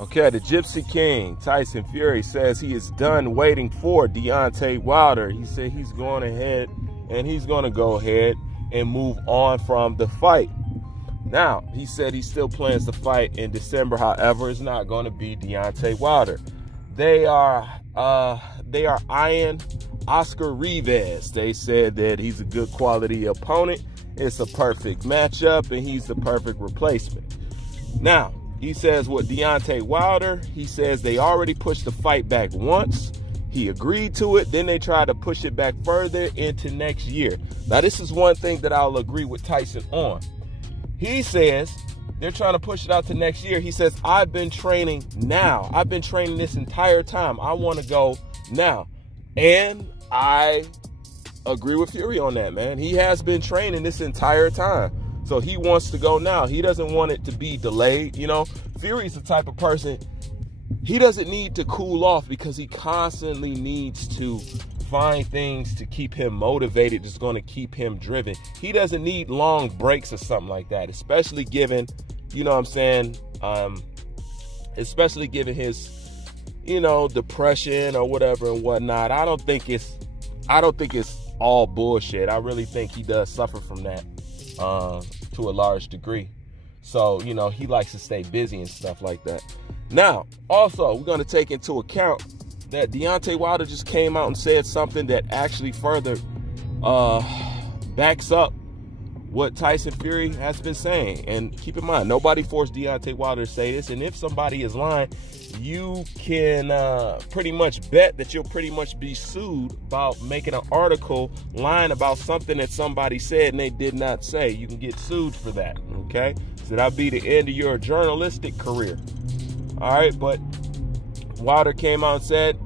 Okay, the Gypsy King, Tyson Fury, says he is done waiting for Deontay Wilder. He said he's going ahead and he's going to go ahead and move on from the fight. Now, he said he still plans to fight in December. However, it's not going to be Deontay Wilder. They are eyeing Oscar Rivas. They said that he's a good quality opponent. It's a perfect matchup, and he's the perfect replacement. Now, he says with Deontay Wilder, he says they already pushed the fight back once. He agreed to it. Then they tried to push it back further into next year. Now, this is one thing that I'll agree with Tyson on. He says they're trying to push it out to next year. He says, I've been training now. I've been training this entire time. I want to go now. And I agree with Fury on that, man. He has been training this entire time. So he wants to go now. He doesn't want it to be delayed. You know, Fury's the type of person, he doesn't need to cool off because he constantly needs to find things to keep him motivated, that's going to keep him driven. He doesn't need long breaks or something like that, especially given, you know what I'm saying, especially given his, you know, depression or whatever and whatnot. I don't think it's all bullshit. I really think he does suffer from that to a large degree. So, you know, he likes to stay busy and stuff like that. Now, also, we're going to take into account that Deontay Wilder just came out and said something that actually further backs up what Tyson Fury has been saying. And keep in mind, nobody forced Deontay Wilder to say this. And if somebody is lying, you can pretty much bet that you'll pretty much be sued about making an article lying about something that somebody said and they did not say. You can get sued for that, okay? So that'll be the end of your journalistic career. All right, but Wilder came out and said,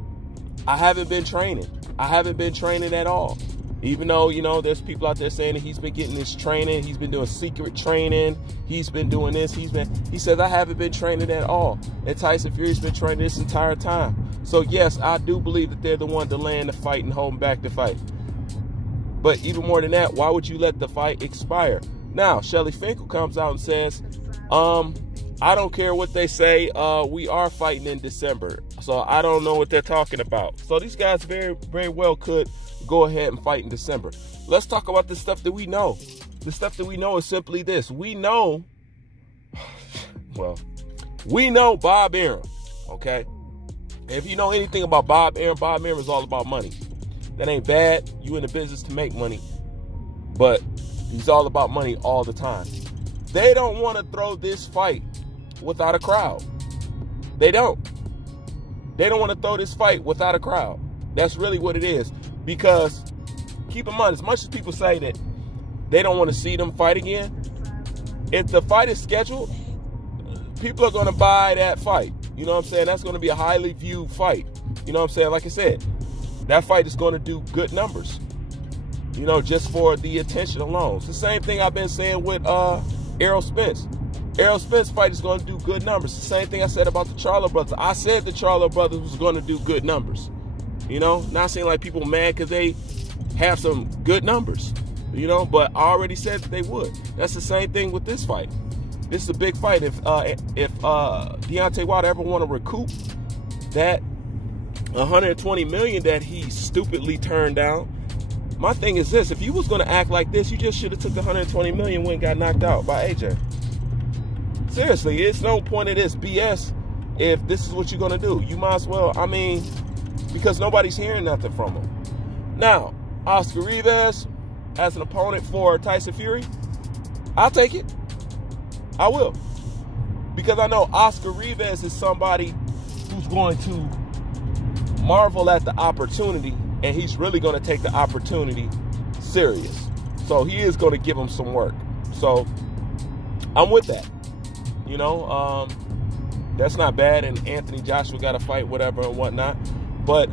I haven't been training. I haven't been training at all. Even though, you know, there's people out there saying that he's been getting this training. He's been doing secret training. He's been doing this. He says, I haven't been training at all. And Tyson Fury's been training this entire time. So, yes, I do believe that they're the one delaying the fight and holding back the fight. But even more than that, why would you let the fight expire? Now, Shelly Finkel comes out and says, I don't care what they say. We are fighting in December. So I don't know what they're talking about. So these guys very, very well could go ahead and fight in December. Let's talk about the stuff that we know. The stuff that we know is simply this. We know, well, we know Bob Arum, okay? And if you know anything about Bob Arum is all about money. That ain't bad. You in the business to make money. But he's all about money all the time. They don't want to throw this fight without a crowd. They don't. They don't want to throw this fight without a crowd. That's really what it is. Because, keep in mind, as much as people say that they don't want to see them fight again, if the fight is scheduled, people are going to buy that fight. You know what I'm saying? That's going to be a highly viewed fight. You know what I'm saying? Like I said, that fight is going to do good numbers. You know, just for the attention alone. It's the same thing I've been saying with Errol Spence. Errol Spence fight is going to do good numbers. The same thing I said about the Charlo brothers. I said the Charlo brothers was going to do good numbers. You know, not saying like people mad because they have some good numbers, you know, but I already said that they would. That's the same thing with this fight. This is a big fight. If Deontay Wilder ever want to recoup that $120 million that he stupidly turned down, my thing is this: if you was going to act like this, you just should have took the $120 million when it got knocked out by AJ. Seriously, it's no point of this BS if this is what you're going to do. You might as well, I mean, because nobody's hearing nothing from him. Now, Oscar Rivas as an opponent for Tyson Fury, I'll take it. I will. Because I know Oscar Rivas is somebody who's going to marvel at the opportunity, and he's really going to take the opportunity serious. So he is going to give him some work. So I'm with that. You know, that's not bad. And Anthony Joshua got to fight, whatever and whatnot. But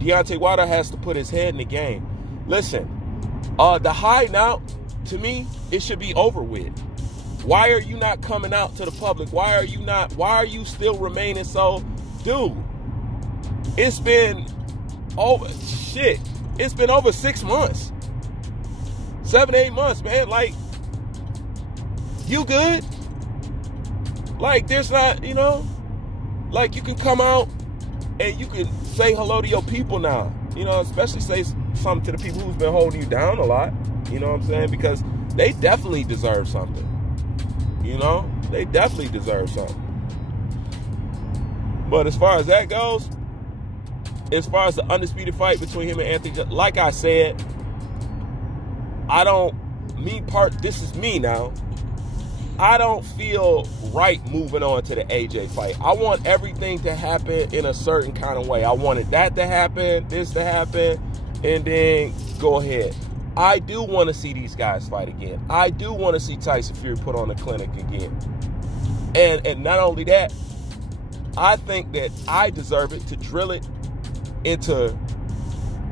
Deontay Wilder has to put his head in the game. Listen, the hide now, to me, it should be over with. Why are you not coming out to the public? Why are you still remaining so, dude, it's been over, shit, it's been over 6 months. 7, 8 months, man. Like, you good? Like, there's not, you know, like, you can come out and you can say hello to your people now, you know, especially say something to the people who's been holding you down a lot, you know what I'm saying? Because they definitely deserve something, you know? They definitely deserve something. But as far as that goes, as far as the undisputed fight between him and Anthony, like I said, this is me now. I don't feel right moving on to the AJ fight. I want everything to happen in a certain kind of way. I wanted that to happen, this to happen, and then go ahead. I do want to see these guys fight again. I do want to see Tyson Fury put on a clinic again. And not only that, I think that I deserve it to drill it into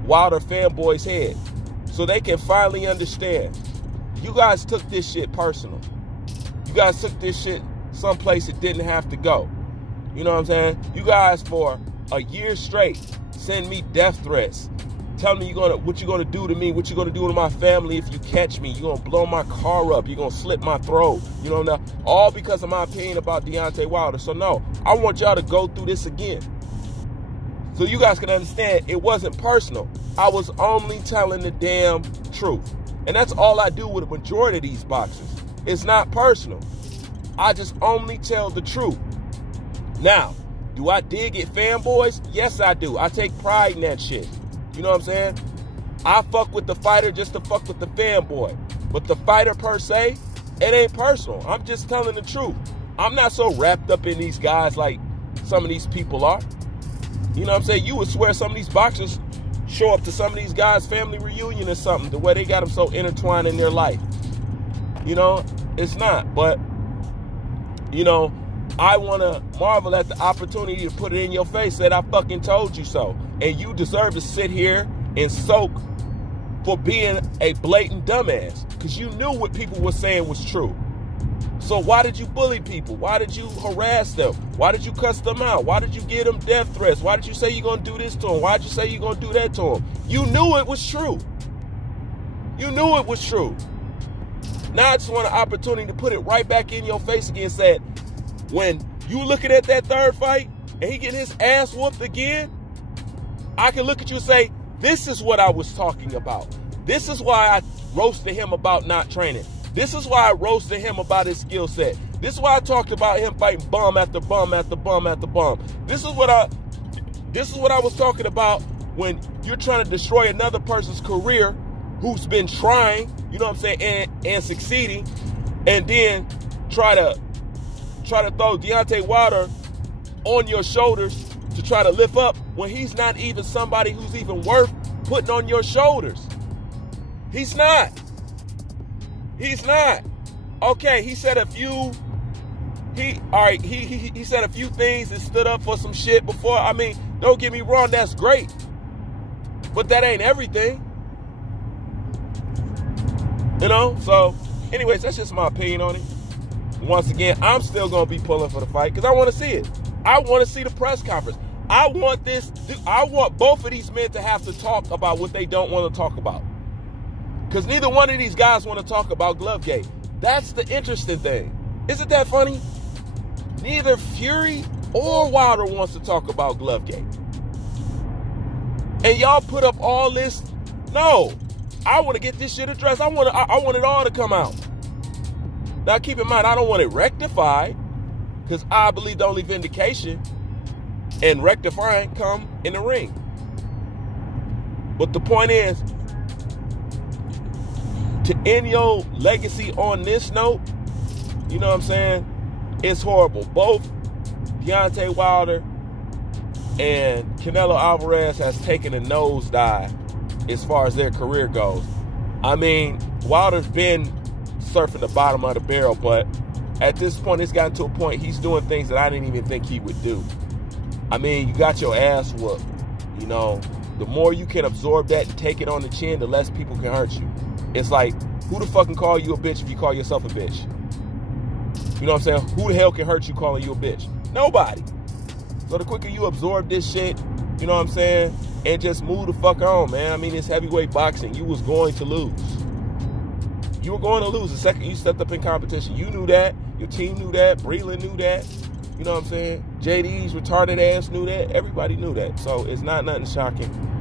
Wilder fanboys' head so they can finally understand. You guys took this shit personal. You guys took this shit someplace it didn't have to go. You know what I'm saying? You guys for a year straight send me death threats. Tell me what you're gonna do to me, what you're gonna do to my family if you catch me. You're gonna blow my car up. You're gonna slit my throat. You know, now, all because of my opinion about Deontay Wilder. So no, I want y'all to go through this again. So you guys can understand it wasn't personal. I was only telling the damn truth. And that's all I do with a majority of these boxers. It's not personal. I just only tell the truth. Now, do I dig at fanboys? Yes, I do. I take pride in that shit. You know what I'm saying? I fuck with the fighter just to fuck with the fanboy. But the fighter per se, it ain't personal. I'm just telling the truth. I'm not so wrapped up in these guys like some of these people are. You know what I'm saying? You would swear some of these boxers show up to some of these guys' family reunion or something, the way they got them so intertwined in their life. You know, it's not. But, you know, I want to marvel at the opportunity to put it in your face that I fucking told you so. And you deserve to sit here and soak for being a blatant dumbass. Because you knew what people were saying was true. So why did you bully people? Why did you harass them? Why did you cuss them out? Why did you give them death threats? Why did you say you're going to do this to them? Why did you say you're going to do that to them? You knew it was true. You knew it was true. Now I just want an opportunity to put it right back in your face again. Said, when you looking at that third fight and he getting his ass whooped again, I can look at you and say, this is what I was talking about. This is why I roasted him about not training. This is why I roasted him about his skill set. This is why I talked about him fighting bum after bum after bum after bum. This is what I was talking about when you're trying to destroy another person's career who's been trying, you know what I'm saying, and succeeding, and then try to throw Deontay Wilder on your shoulders to try to lift up when he's not even somebody who's even worth putting on your shoulders. He's not. He's not. Okay, he said a few he said a few things and stood up for some shit before. I mean, don't get me wrong, that's great. But that ain't everything. You know? So, anyways, that's just my opinion on it. Once again, I'm still going to be pulling for the fight because I want to see it. I want to see the press conference. I want both of these men to have to talk about what they don't want to talk about. Because neither one of these guys want to talk about Glovegate. That's the interesting thing. Isn't that funny? Neither Fury or Wilder wants to talk about Glovegate. And y'all put up all this. No, I want to get this shit addressed. I want it all to come out. Now, keep in mind, I don't want it rectified because I believe the only vindication and rectifying come in the ring. But the point is, to end your legacy on this note, you know what I'm saying? It's horrible. Both Deontay Wilder and Canelo Alvarez has taken a nosedive as far as their career goes. I mean, Wilder's been surfing the bottom of the barrel, but at this point, it's gotten to a point he's doing things that I didn't even think he would do. I mean, you got your ass whooped. You know, the more you can absorb that and take it on the chin, the less people can hurt you. It's like, who the fuck can call you a bitch if you call yourself a bitch? You know what I'm saying? Who the hell can hurt you calling you a bitch? Nobody. So the quicker you absorb this shit, you know what I'm saying, and just move the fuck on, man. I mean, it's heavyweight boxing. You was going to lose. You were going to lose the second you stepped up in competition. You knew that, Your team knew that. Breland knew that. You know what I'm saying? JD's retarded ass knew that. Everybody knew that. So it's not nothing shocking.